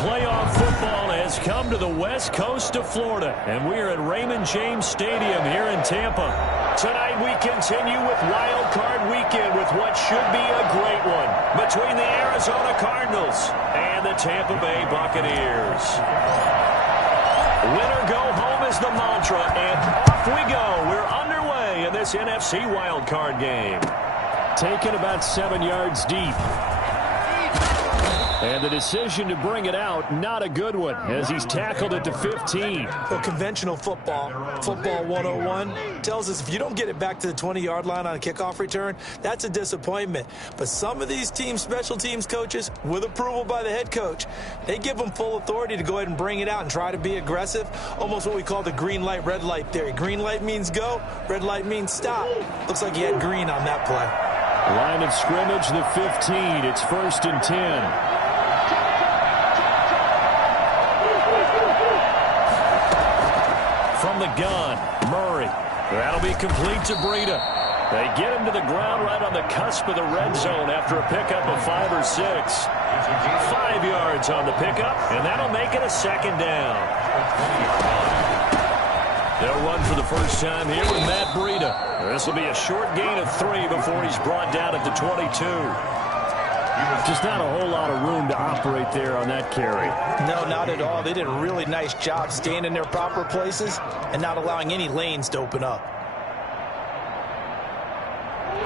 Playoff football has come to the west coast of Florida, and we are at Raymond James Stadium here in Tampa. Tonight we continue with Wild Card Weekend with what should be a great one between the Arizona Cardinals and the Tampa Bay Buccaneers. Winner go home is the mantra, and off we go. We're underway in this NFC Wild Card game. Taken about 7 yards deep. And the decision to bring it out, not a good one, as he's tackled at the 15. Well, conventional football 101, tells us if you don't get it back to the 20-yard line on a kickoff return, that's a disappointment. But some of these special teams coaches, with approval by the head coach, they give them full authority to go ahead and bring it out and try to be aggressive, almost what we call the green light, red light theory. Green light means go, red light means stop. Looks like he had green on that play. Line of scrimmage, the 15. It's 1st and 10. From the gun, Murray. That'll be complete to Breida. They get him to the ground right on the cusp of the red zone after a pickup of 5 or 6. 5 yards on the pickup, and that'll make it a 2nd down. They'll run for the first time here with Matt Breida. This will be a short gain of 3 before he's brought down at the 22. Just not a whole lot of room to operate there on that carry. No, not at all. They did a really nice job staying in their proper places and not allowing any lanes to open up.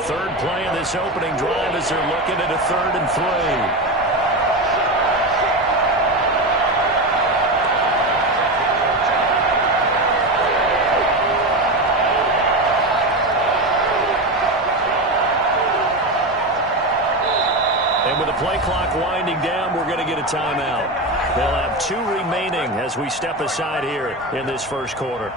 Third play in this opening drive as they're looking at a 3rd and 3. With the play clock winding down, we're going to get a timeout. They'll have 2 remaining as we step aside here in this first quarter.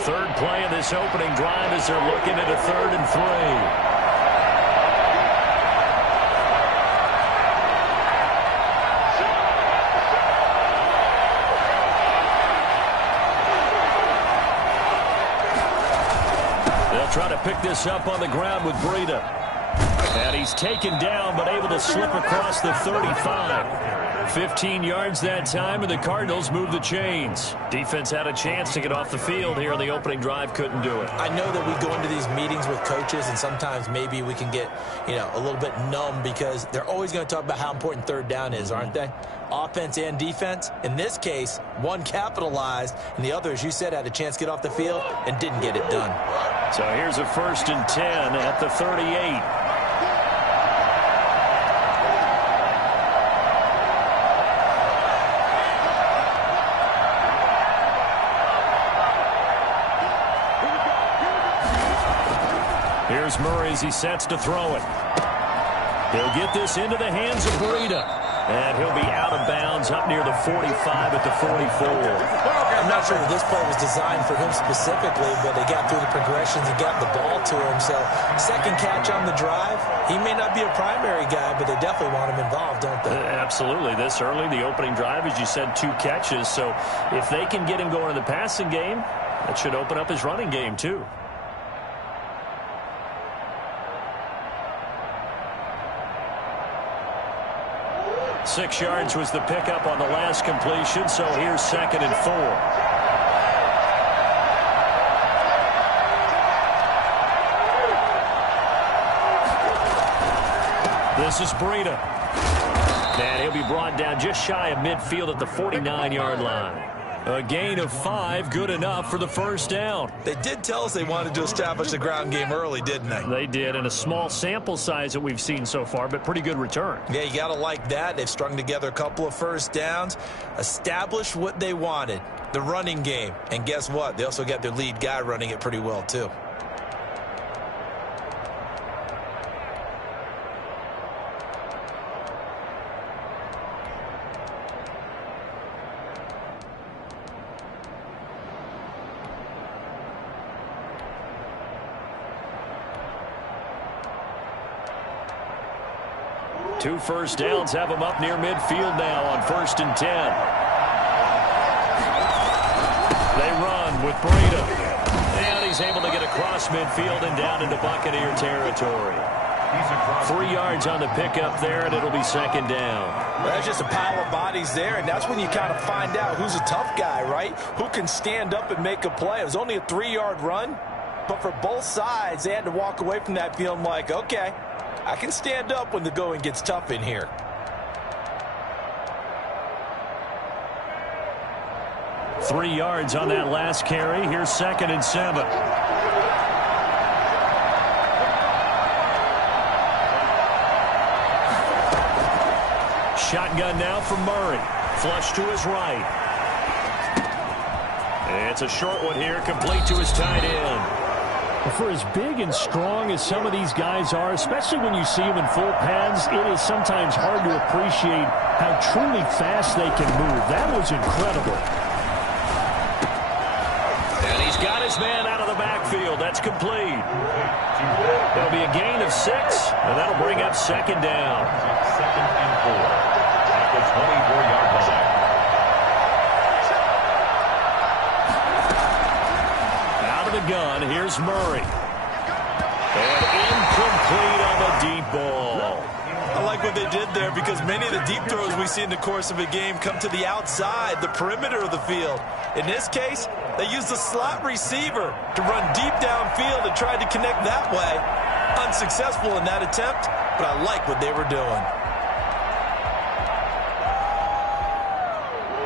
Third play in this opening drive as they're looking at a 3rd and 3. They'll try to pick this up on the ground with Breida. And he's taken down but able to slip across the 35. 15 yards that time, and the Cardinals move the chains. Defense had a chance to get off the field here in the opening drive, couldn't do it. I know that we go into these meetings with coaches, and sometimes maybe we can get, a little bit numb because they're always going to talk about how important 3rd down is, aren't they? Offense and defense. In this case, one capitalized, and the other, as you said, had a chance to get off the field and didn't get it done. So here's a 1st and 10 at the 38. Here's Murray as he sets to throw it. He'll get this into the hands of Breida. And he'll be out of bounds up near the 45 at the 44. I'm not sure if this play was designed for him specifically, but they got through the progressions and got the ball to him. So, second catch on the drive. He may not be a primary guy, but they definitely want him involved, don't they? Absolutely. This early, the opening drive, as you said, 2 catches. So, if they can get him going in the passing game, that should open up his running game, too. 6 yards was the pickup on the last completion, so here's 2nd and 4. This is Breida. And he'll be brought down just shy of midfield at the 49-yard line. A gain of 5, good enough for the first down. They did tell us they wanted to establish the ground game early, didn't they? They did, and a small sample size that we've seen so far, but pretty good return. Yeah, you got to like that. They've strung together a couple of first downs, established what they wanted, the running game. And guess what? They also got their lead guy running it pretty well, too. Two first downs have them up near midfield now on 1st and 10. They run with Breida. And he's able to get across midfield and down into Buccaneer territory. 3 yards on the pickup there, and it'll be second down. Well, that's just a pile of bodies there, and that's when you kind of find out who's a tough guy, right? Who can stand up and make a play. It was only a 3-yard run, but for both sides, they had to walk away from that feeling like, okay, I can stand up when the going gets tough in here. Three yards on that last carry. Here's 2nd and 7. Shotgun now for Murray. Flush to his right. It's a short one here, complete to his tight end. For as big and strong as some of these guys are, especially when you see them in full pads, it is sometimes hard to appreciate how truly fast they can move. That was incredible. And he's got his man out of the backfield. That's complete. It'll be a gain of 6, and that'll bring up second down. 2nd and 4. At the 24-yard line. Out of the gun, here's Murray. And incomplete on the deep ball. I like what they did there because many of the deep throws we see in the course of a game come to the outside, the perimeter of the field. In this case, they used the slot receiver to run deep downfield and tried to connect that way. Unsuccessful in that attempt, but I like what they were doing.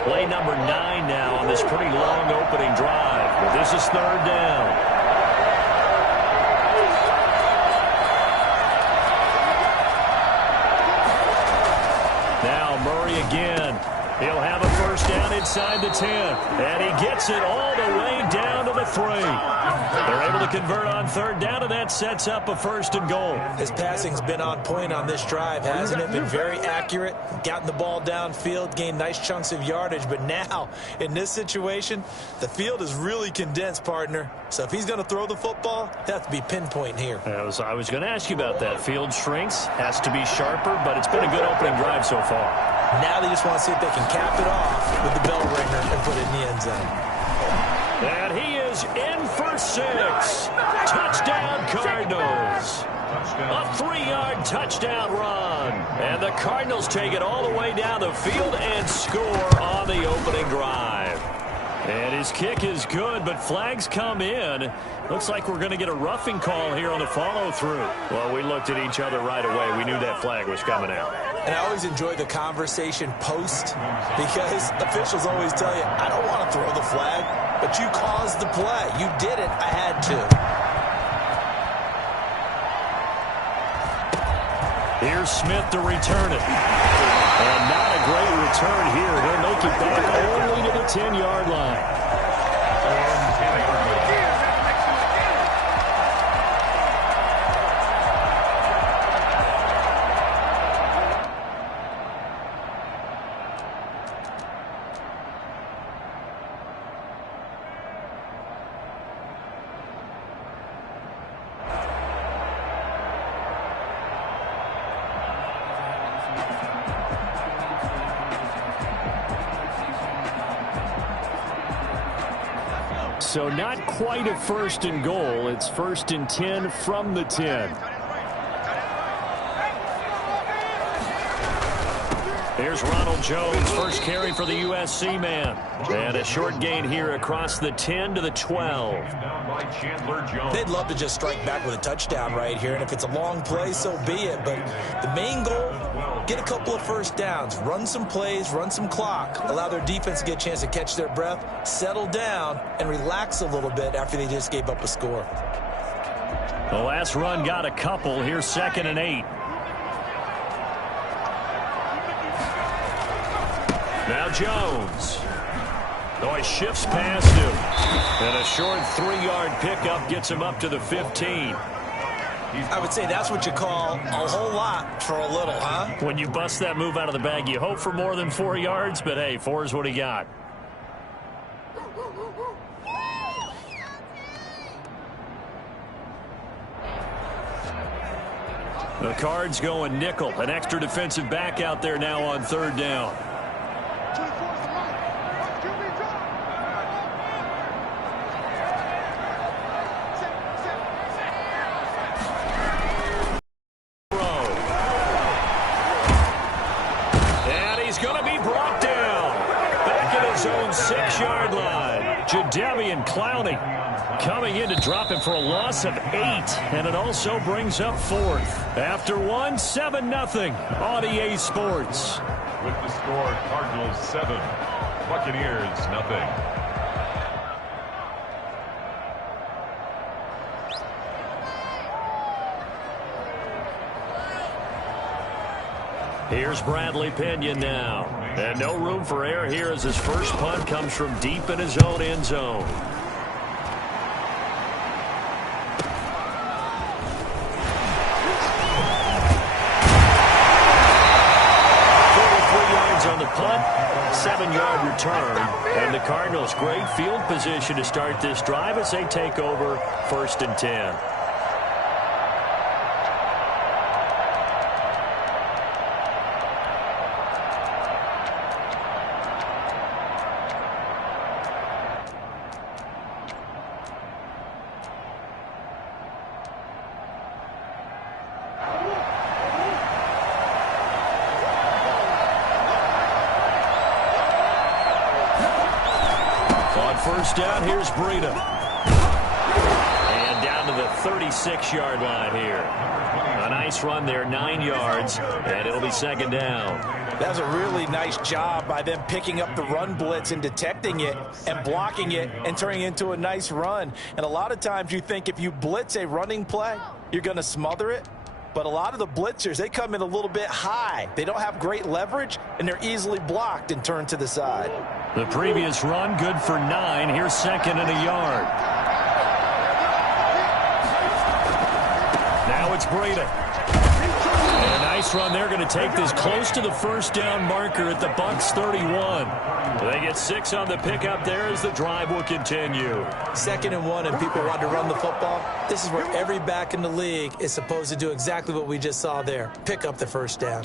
Play number 9 now on this pretty long opening drive. But this is 3rd down. Now Murray again. He'll have a first down inside the 10. And he gets it all the way down to the 3. They're able to convert on 3rd down, and that sets up a 1st and goal. His passing's been on point on this drive, hasn't it? Been very accurate, gotten the ball downfield, gained nice chunks of yardage. But now, in this situation, the field is really condensed, partner. So if he's going to throw the football, it has to be pinpoint here. I was going to ask you about that. Field shrinks, has to be sharper, but it's been a good opening drive so far. Now they just want to see if they can cap it off with the bell ringer and put it in the end zone. And he is in for 6. Touchdown, Cardinals. A 3-yard touchdown run. And the Cardinals take it all the way down the field and score on the opening drive. And his kick is good, but flags come in. Looks like we're going to get a roughing call here on the follow-through. Well, we looked at each other right away. We knew that flag was coming out. And I always enjoy the conversation post because officials always tell you, I don't want to throw the flag, but you caused the play. You did it. I had to. Here's Smith to return it. And not a great return here. He'll make it back only to the 10-yard line. So not quite a 1st and goal. It's 1st and 10 from the 10. Here's Ronald Jones, first carry for the USC man. And a short gain here across the 10 to the 12. They'd love to just strike back with a touchdown right here. And if it's a long play, so be it. But the main goal, get a couple of first downs, run some plays, run some clock, allow their defense to get a chance to catch their breath, settle down, and relax a little bit after they just gave up a score. The last run got a couple. Here's 2nd and 8. Now Jones. Oh, he shifts past him. And a short 3-yard pickup gets him up to the 15. I would say that's what you call a whole lot for a little, huh? When you bust that move out of the bag, you hope for more than 4 yards, but hey, 4 is what he got. The Cards going nickel. An extra defensive back out there now on 3rd down. 6-yard line. Jadeveon Clowney coming in to drop him for a loss of 8. And it also brings up 4th. After 1, 7-0 on EA Sports. With the score, Cardinals 7, Buccaneers 0. Here's Bradley Pinion now. And no room for error here as his first punt comes from deep in his own end zone. 43 yards on the punt, 7-yard return. And the Cardinals great field position to start this drive as they take over 1st and 10. First down, here's Breida. And down to the 36-yard line here. A nice run there, 9 yards, and it'll be 2nd down. That was a really nice job by them picking up the run blitz and detecting it and blocking it and turning it into a nice run. And a lot of times you think if you blitz a running play, you're going to smother it. But a lot of the blitzers, they come in a little bit high. They don't have great leverage, and they're easily blocked and turned to the side. The previous run, good for 9. Here's 2nd and a yard. Now it's Breida. And a nice run. They're going to take this close to the first down marker at the Bucs 31. They get 6 on the pickup there as the drive will continue. 2nd and 1 and people want to run the football. This is where every back in the league is supposed to do exactly what we just saw there. Pick up the first down.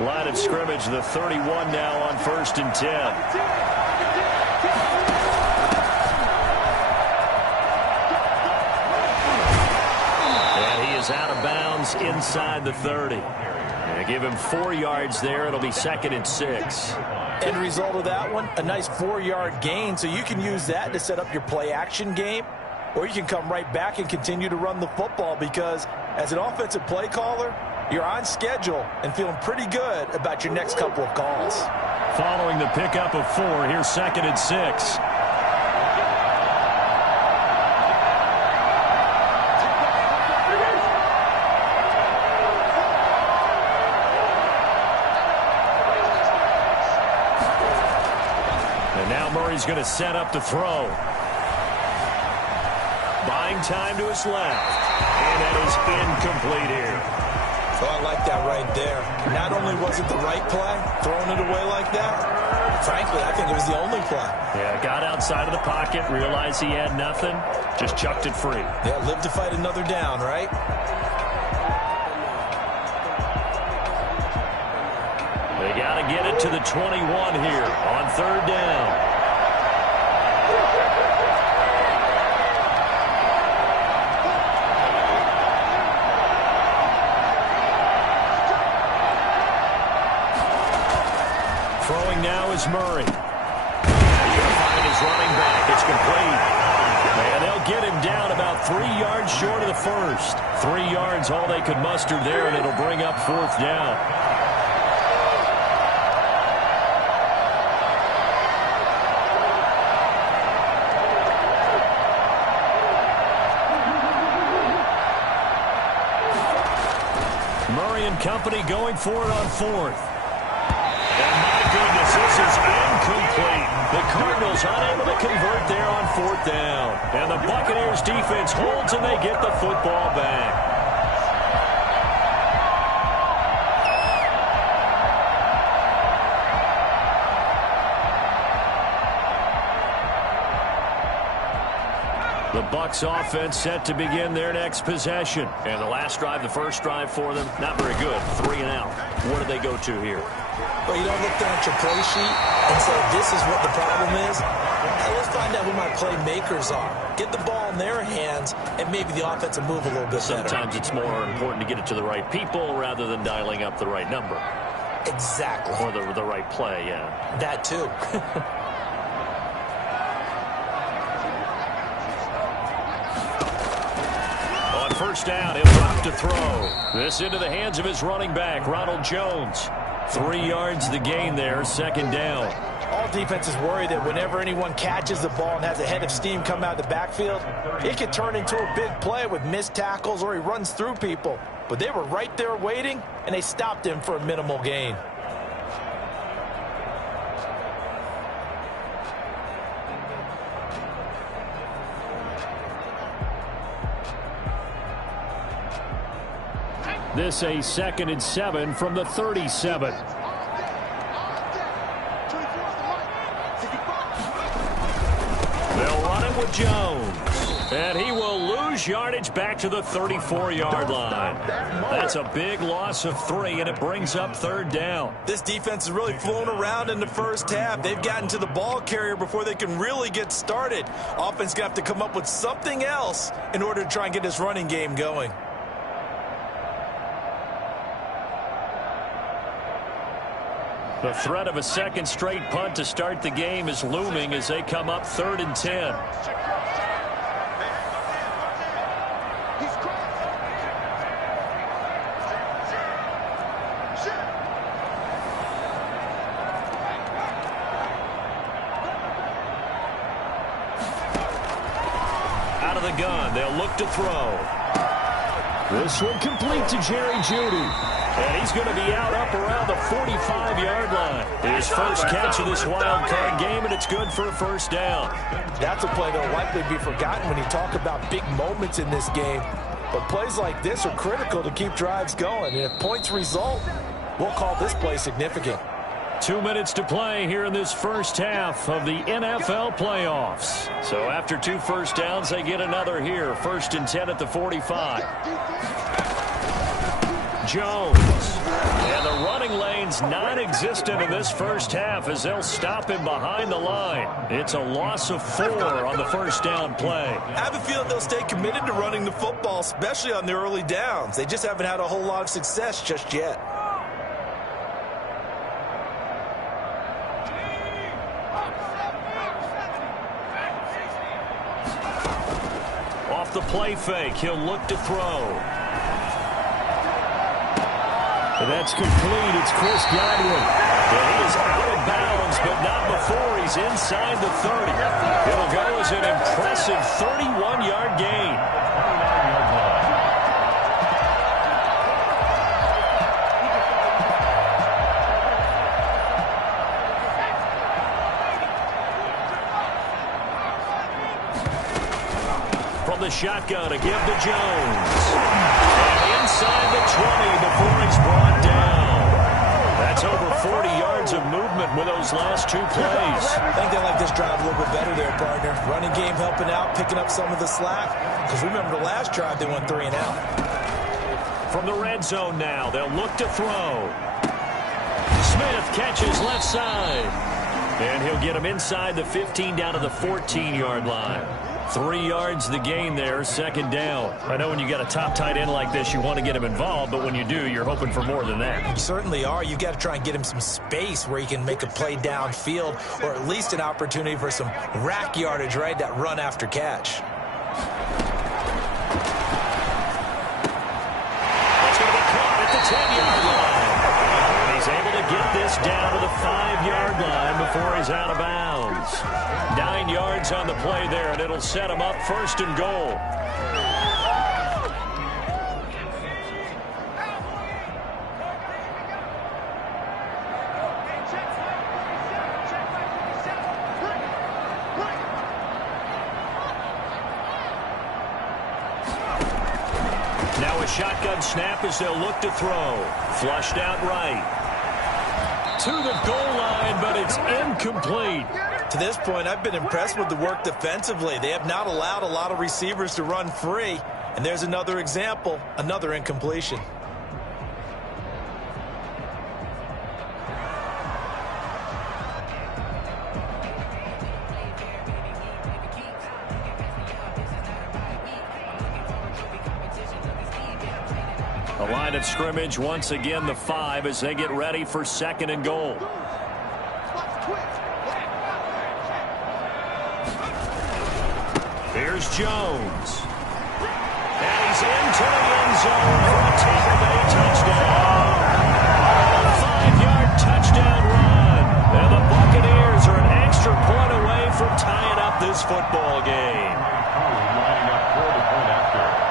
Line of scrimmage, the 31 now on 1st and 10. And he is out of bounds inside the 30. And give him 4 yards there. It'll be 2nd and 6. End result of that one, a nice 4-yard gain. So you can use that to set up your play action game, or you can come right back and continue to run the football because as an offensive play caller, you're on schedule and feeling pretty good about your next couple of calls. Following the pickup of 4, here's 2nd and 6. And now Murray's going to set up to throw. Buying time to his left. And that is incomplete here. Oh, I like that right there. Not only was it the right play, throwing it away like that, frankly, I think it was the only play. Yeah, got outside of the pocket, realized he had nothing, just chucked it free. Yeah, live to fight another down, right? They got to get it to the 21 here on 3rd down. Throwing now is Murray. He's going to find his running back. It's complete. And they'll get him down about 3 yards short of the first. 3 yards all they could muster there, and it'll bring up 4th down. Murray and company going for it on 4th. And my goodness, this is incomplete. The Cardinals unable to convert there on 4th down. And the Buccaneers defense holds and they get the football back. The Bucs offense set to begin their next possession. And the last drive, the first drive for them, not very good. 3 and out. What do they go to here? Well, you don't look down at your play sheet and say, this is what the problem is. Let's find out who my playmakers are. Get the ball in their hands, and maybe the offense will move a little bit better. Sometimes it's more important to get it to the right people rather than dialing up the right number. Exactly. Or the right play, yeah. That too. On first down, he'll drop to throw. This into the hands of his running back, Ronald Jones. 3 yards the gain there, second down. All defenses worry that whenever anyone catches the ball and has a head of steam come out of the backfield, it could turn into a big play with missed tackles or he runs through people. But they were right there waiting, and they stopped him for a minimal gain. This a 2nd and 7 from the 37. They'll run it with Jones. And he will lose yardage back to the 34-yard line. That's a big loss of 3, and it brings up third down. This defense is really flown around in the first half. They've gotten to the ball carrier before they can really get started. Offense going to have to come up with something else in order to try and get this running game going. The threat of a second straight punt to start the game is looming as they come up 3rd and 10. Out of the gun, they'll look to throw. This one complete to Jerry Jeudy. And he's going to be out up around the 45-yard line. His first catch of this wild card game, and it's good for a first down. That's a play that'll likely be forgotten when you talk about big moments in this game. But plays like this are critical to keep drives going. And if points result, we'll call this play significant. 2 minutes to play here in this first half of the NFL playoffs. So after 2 first downs, they get another here. 1st and 10 at the 45. Jones. And the running lane's non-existent in this first half as they'll stop him behind the line. It's a loss of 4 on the first down play. I have a feeling they'll stay committed to running the football, especially on the early downs. They just haven't had a whole lot of success just yet. Off the play fake, he'll look to throw. That's complete. It's Chris Godwin. And he is out of bounds, but not before he's inside the 30. It'll go as an impressive 31-yard gain. From the shotgun, a give to Jones. And inside the 20 before he's brought down. That's over 40 yards of movement with those last 2 plays. I think they like this drive a little bit better there, partner. Running game helping out, picking up some of the slack. Because remember the last drive, they went 3 and out. From the red zone now, they'll look to throw. Smith catches left side. And he'll get him inside the 15 down to the 14-yard line. 3 yards the gain there, second down. I know when you got a top tight end like this, you want to get him involved, but when you do, you're hoping for more than that. You certainly are. You got to try and get him some space where he can make a play downfield, or at least an opportunity for some rack yardage, right? That run after catch. It's going to be caught at the 10-yard line. And he's able to get this down to the 5-yard line before he's out of bounds. 9 yards on the play there, and it'll set him up 1st and goal. Now a shotgun snap as they'll look to throw. Flushed out right. To the goal line, but it's incomplete. To this point, I've been impressed with the work defensively. They have not allowed a lot of receivers to run free. And there's another example, another incompletion. The line of scrimmage, once again, the 5 as they get ready for 2nd and goal. Here's Jones. And he's into the end zone for a Tampa Bay touchdown. A 5-yard touchdown run. And the Buccaneers are an extra point away from tying up this football game.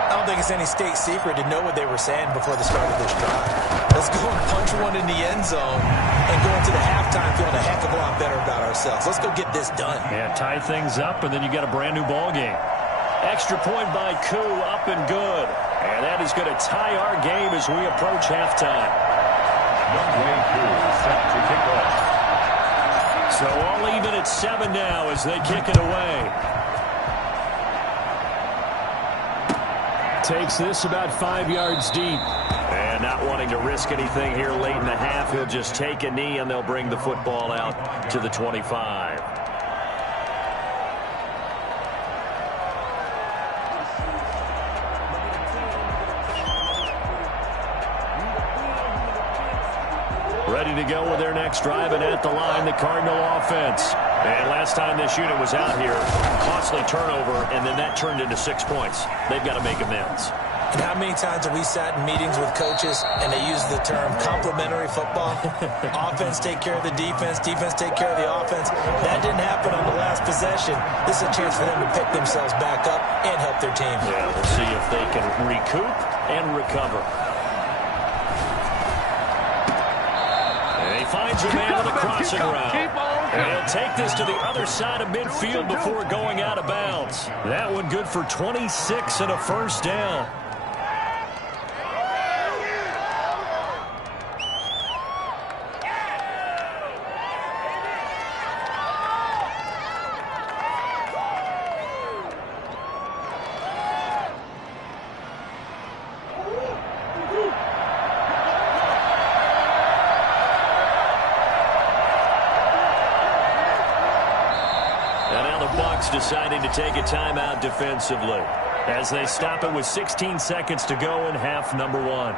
I don't think it's any state secret to know what they were saying before the start of this drive. Let's go and punch one in the end zone and go into the halftime feeling a heck of a lot better about ourselves. Let's go get this done. Yeah, tie things up, and then you got a brand new ball game. Extra point by Koo, up and good. And that is going to tie our game as we approach halftime. Set to kick off. So all even at 7 now as they kick it away. Takes this about 5 yards deep. And not wanting to risk anything here late in the half, he'll just take a knee and they'll bring the football out to the 25. Ready to go with their next drive, and at the line, the Cardinal offense. And last time this unit was out here, costly turnover, and then that turned into 6 points. They've got to make amends. And how many times have we sat in meetings with coaches and they use the term complementary football? Offense take care of the defense, defense take care of the offense. That didn't happen on the last possession. This is a chance for them to pick themselves back up and help their team. Yeah, we'll see if they can recoup and recover. Finds a man on the crossing route. And he'll take this to the other side of midfield before going out of bounds. That one good for 26 and a first down. Deciding to take a timeout defensively as they stop it with 16 seconds to go in half number 1.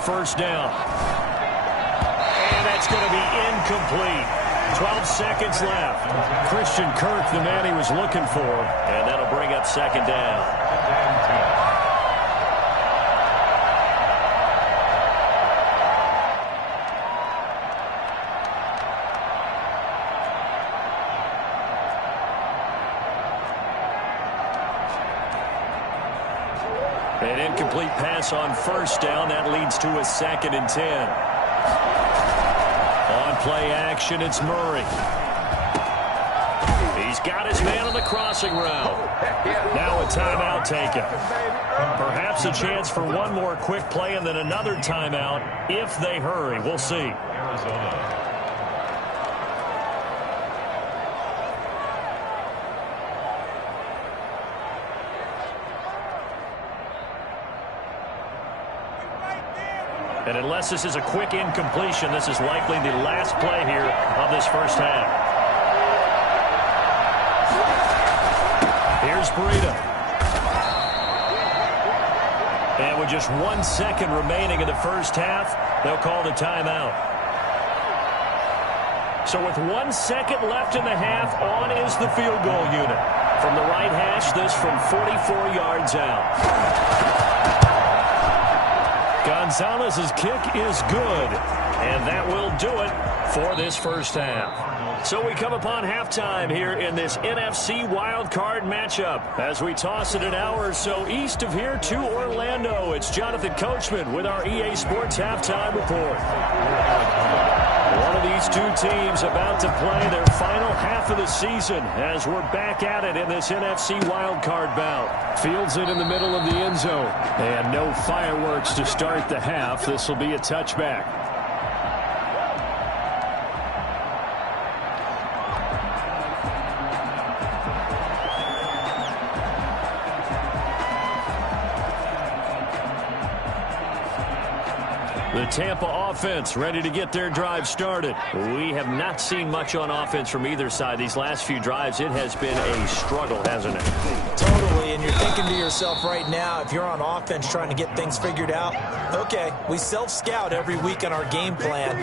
First down. And that's going to be incomplete. 12 seconds left. Christian Kirk, the man he was looking for. And that'll bring up 2nd down. An incomplete pass on first down. That leads to a 2nd and 10. On play action, it's Murray. He's got his man on the crossing route. Now a timeout taken. Perhaps a chance for one more quick play and then another timeout if they hurry. We'll see. Arizona. And unless this is a quick incompletion, this is likely the last play here of this first half. Here's Breida. And with just 1 second remaining in the first half, they'll call the timeout. So with 1 second left in the half, on is the field goal unit. From the right hash, this from 44 yards out. Gonzalez's kick is good, and that will do it for this first half. So we come upon halftime here in this NFC wildcard matchup. As we toss it an hour or so east of here to Orlando, it's Jonathan Coachman with our EA Sports Halftime Report. One of these These two teams about to play their final half of the season as we're back at it in this NFC wildcard bout. Fields it in the middle of the end zone. And no fireworks to start the half. This will be a touchback. The Tampa offense ready to get their drive started. We have not seen much on offense from either side. These last few drives, it has been a struggle, hasn't it? Totally, and you're thinking to yourself right now, if you're on offense trying to get things figured out, okay, we self-scout every week on our game plan.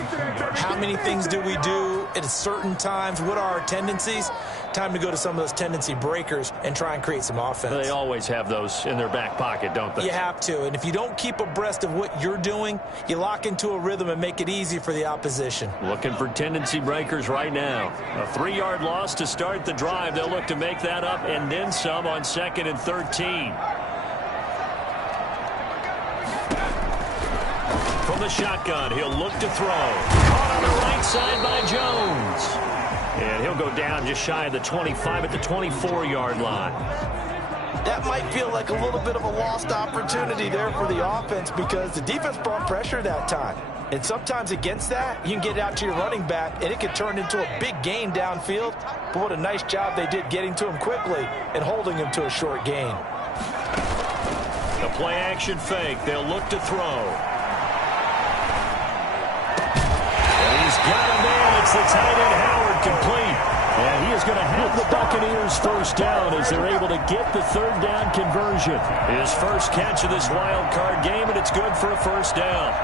How many things do we do at certain times? What are our tendencies? Time to go to some of those tendency breakers and try and create some offense. They always have those in their back pocket, don't they? You have to, and if you don't keep abreast of what you're doing, you lock into a rhythm and make it easy for the opposition. Looking for tendency breakers right now. A 3-yard loss to start the drive. They'll look to make that up and then some on 2nd and 13. From the shotgun, he'll look to throw. Caught on the right side by Jones. And he'll go down just shy of the 25 at the 24-yard line. That might feel like a little bit of a lost opportunity there for the offense because the defense brought pressure that time. And sometimes against that, you can get out to your running back, and it could turn into a big gain downfield. But what a nice job they did getting to him quickly and holding him to a short gain. The play-action fake. They'll look to throw. And he's got a man. It's the tight end, Howard, complete. And he is going to have the Buccaneers first down as they're able to get the 3rd down conversion. His first catch of this wild card game, and it's good for a first down.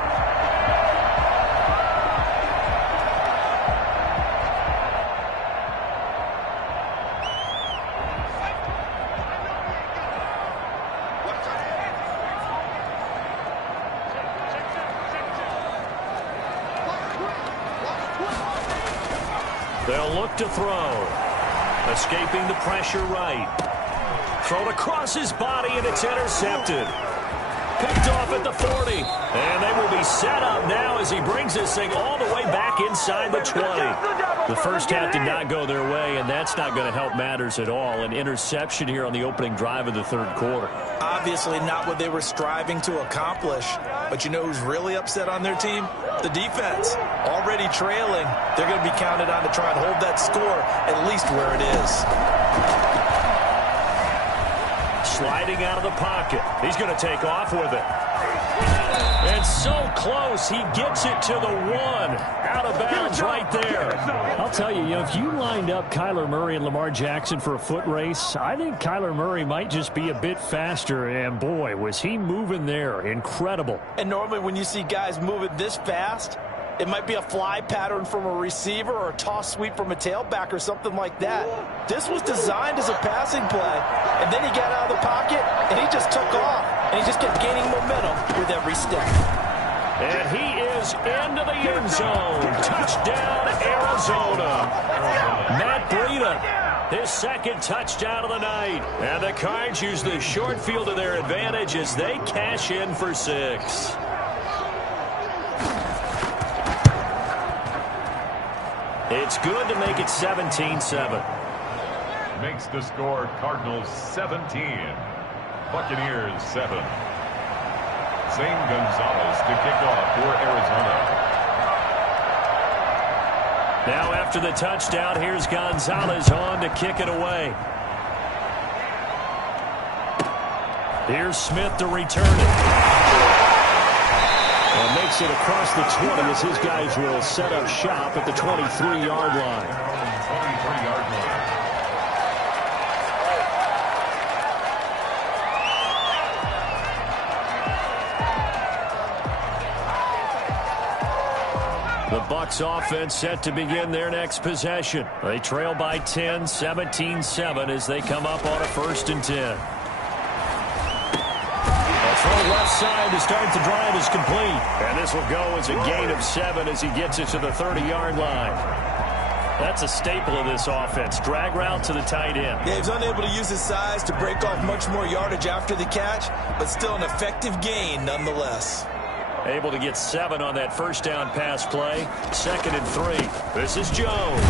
They'll look to throw. Escaping the pressure right. Thrown across his body, and it's intercepted. Picked off at the 40. And they will be set up now as he brings this thing all the way back inside the 20. The first half did not go their way, and that's not going to help matters at all. An interception here on the opening drive of the 3rd quarter. Obviously not what they were striving to accomplish. But you know who's really upset on their team? The defense. Already trailing. They're going to be counted on to try and hold that score at least where it is. Sliding out of the pocket. He's going to take off with it. And so close. He gets it to the 1. Out of bounds right there. I'll tell you, if you lined up Kyler Murray and Lamar Jackson for a foot race, I think Kyler Murray might just be a bit faster. And, boy, was he moving there. Incredible. And normally when you see guys moving this fast, it might be a fly pattern from a receiver or a toss sweep from a tailback or something like that. This was designed as a passing play, and then he got out of the pocket, and he just took off, and he just kept gaining momentum with every step. And he is into the end zone. Touchdown, Arizona. Matt Breida, his 2nd touchdown of the night. And the Cards use the short field to their advantage as they cash in for 6. It's good to make it 17-7. Makes the score Cardinals 17. Buccaneers 7. Zane Gonzalez to kick off for Arizona. Now after the touchdown, here's Gonzalez on to kick it away. Here's Smith to return it. And makes it across the 20 as his guys will set up shop at the 23-yard line. 23-yard line. The Bucs offense set to begin their next possession. They trail by 10, 17-7 as they come up on a 1st and 10. Throw left side to start the drive is complete. And this will go as a gain of 7 as he gets it to the 30-yard line. That's a staple of this offense. Drag route to the tight end. Yeah, he's unable to use his size to break off much more yardage after the catch, but still an effective gain nonetheless. Able to get 7 on that first down pass play. 2nd and 3. This is Jones.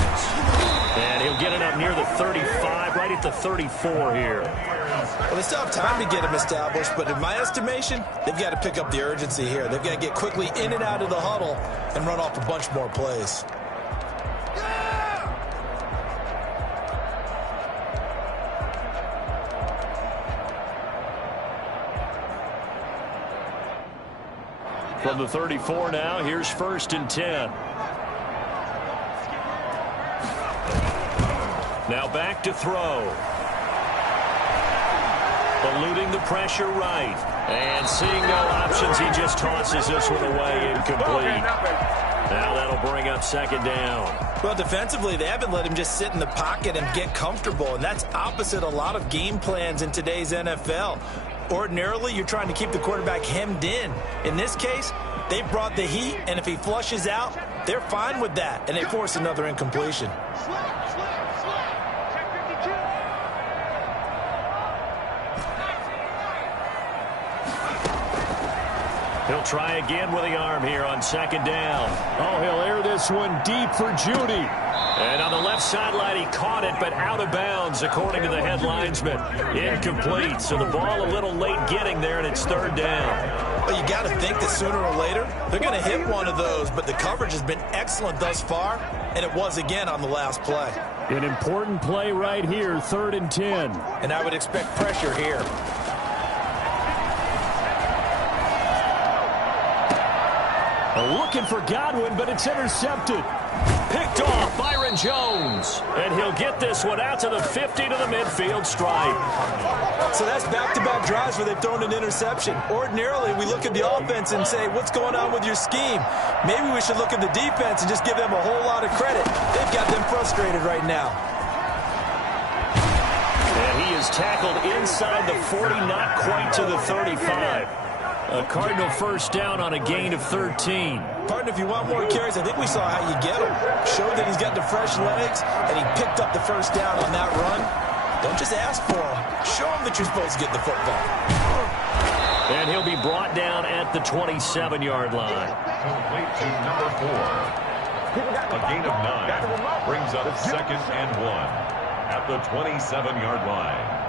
And he'll get it up near the 35, right at the 34 here. Well, they still have time to get him established, but in my estimation, they've got to pick up the urgency here. They've got to get quickly in and out of the huddle and run off a bunch more plays. From the 34 now, here's 1st and 10. Now back to throw. Eluding the pressure right. And seeing no options, he just tosses this one away, incomplete. Now that'll bring up 2nd down. Well, defensively, they haven't let him just sit in the pocket and get comfortable, and that's opposite a lot of game plans in today's NFL. Ordinarily, you're trying to keep the quarterback hemmed in. In this case, they brought the heat, and if he flushes out, they're fine with that, and they force another incompletion. He'll try again with the arm here on 2nd down. Oh, he'll air this one deep for Judy. And on the left sideline, he caught it, but out of bounds, according to the head linesman. Incomplete, so the ball a little late getting there, and it's 3rd down. Well, you got to think that sooner or later, they're going to hit one of those, but the coverage has been excellent thus far, and it was again on the last play. An important play right here, 3rd and 10. And I would expect pressure here. Looking for Godwin, but it's intercepted. Picked off Byron Jones. And he'll get this one out to the 50 to the midfield stripe. So that's back-to-back drives where they've thrown an interception. Ordinarily, we look at the offense and say, what's going on with your scheme? Maybe we should look at the defense and just give them a whole lot of credit. They've got them frustrated right now. And he is tackled inside the 40, not quite to the 35. A Cardinal 1st down on a gain of 13. Partner, if you want more carries, I think we saw how you get him. Showed that he's got the fresh legs, and he picked up the 1st down on that run. Don't just ask for him. Show him that you're supposed to get the football. And he'll be brought down at the 27-yard line. Complete to number 4. A gain of 9 brings up 2nd and 1 at the 27-yard line.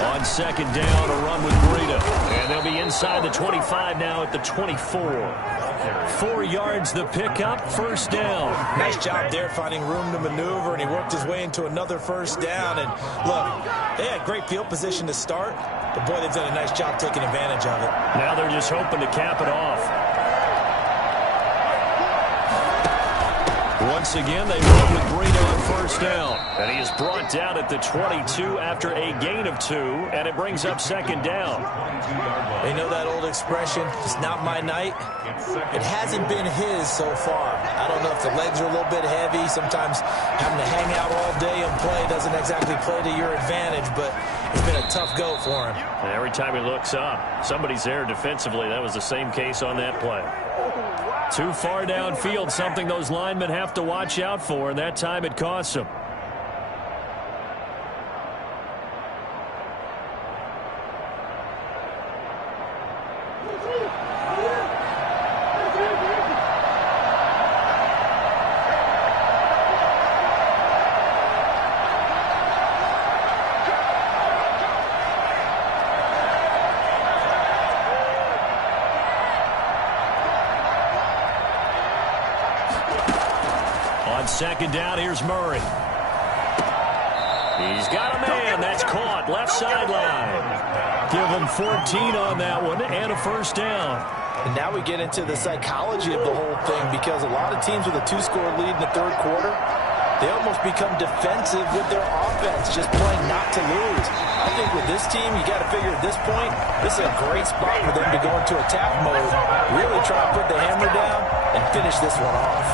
On 2nd down, a run with Breida. And they'll be inside the 25 now at the 24. 4 yards the pickup, 1st down. Nice job there finding room to maneuver, and he worked his way into another 1st down. And look, they had great field position to start, but boy, they've done a nice job taking advantage of it. Now they're just hoping to cap it off. Once again, they run with Breida on 1st down. And he is brought down at the 22 after a gain of 2, and it brings up 2nd down. They know that old expression, it's not my night. It hasn't been his so far. I don't know if the legs are a little bit heavy. Sometimes having to hang out all day and play doesn't exactly play to your advantage, but it's been a tough go for him. And every time he looks up, somebody's there defensively. That was the same case on that play. Too far downfield, something those linemen have to watch out for, and that time it costs them. On 2nd down, here's Murray. He's got a man. That's caught. Left sideline. Give him 14 on that one and a 1st down. And now we get into the psychology of the whole thing, because a lot of teams with a 2-score lead in the 3rd quarter, they almost become defensive with their offense, just playing not to lose. I think with this team, you got to figure at this point, this is a great spot for them to go into attack mode, really try to put the hammer down and finish this one off.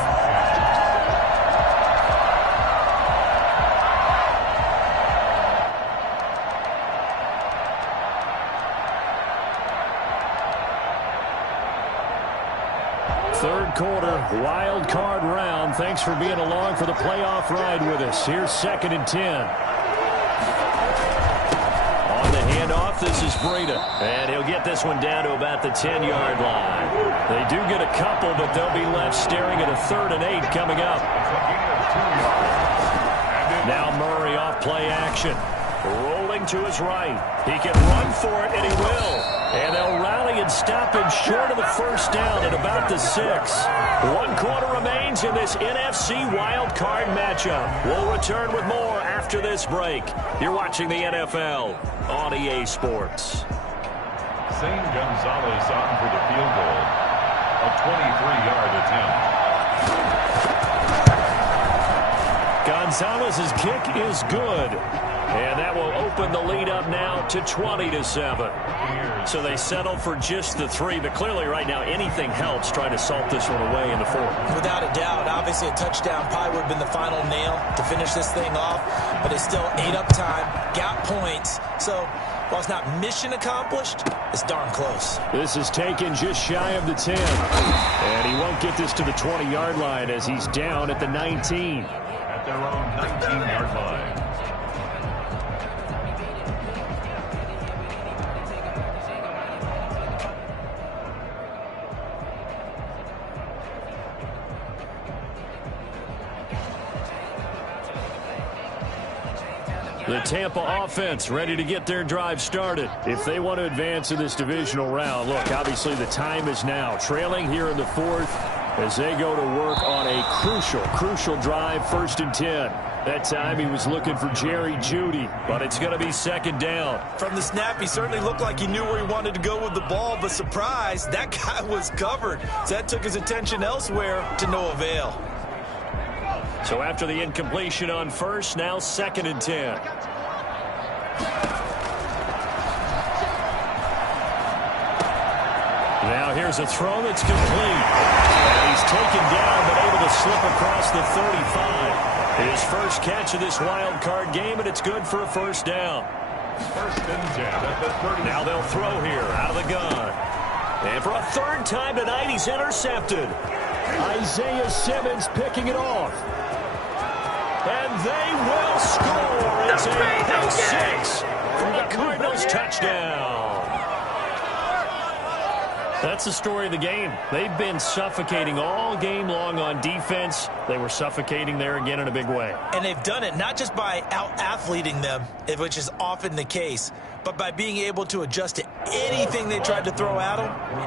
Third quarter, wild card round. Thanks for being along for the playoff ride with us. Here's 2nd and 10. On the handoff, this is Breida. And he'll get this one down to about the 10-yard line. They do get a couple, but they'll be left staring at a 3rd and 8 coming up. Now Murray off play action. Rolling to his right. He can run for it, and he will. And they'll rally and stop him short of the first down at about the 6. 1 quarter remains in this NFC wild card matchup. We'll return with more after this break. You're watching the NFL on EA Sports. Zane Gonzalez on for the field goal. A 23-yard attempt. Gonzalez's kick is good. And that will open the lead up now to 20-7. So they settle for just the 3, but clearly right now anything helps trying to salt this one away in the 4th. Without a doubt, obviously a touchdown probably would have been the final nail to finish this thing off, but it's still ate up time, got points. So while it's not mission accomplished, it's darn close. This is taken just shy of the 10. And he won't get this to the 20-yard line as he's down at the 19. At their own 19-yard line. The Tampa offense ready to get their drive started. If they want to advance in this divisional round, look, obviously the time is now. Trailing here in the 4th as they go to work on a crucial drive, 1st and 10. That time he was looking for Jerry Jeudy, but it's going to be 2nd down. From the snap, he certainly looked like he knew where he wanted to go with the ball, but surprise, that guy was covered. So that took his attention elsewhere to no avail. So after the incompletion on 1st, now 2nd and 10. Now here's a throw that's complete. And he's taken down but able to slip across the 35. His first catch of this wild card game, and it's good for a 1st down. 1st and 10 at the 30. Now they'll throw here out of the gun. And for a 3rd time tonight, he's intercepted. Isaiah Simmons picking it off. And they will score. It's a pick 6 for the Cardinals touchdown. That's the story of the game. They've been suffocating all game long on defense. They were suffocating there again in a big way. And they've done it not just by out-athleting them, which is often the case, but by being able to adjust to anything they tried to throw at them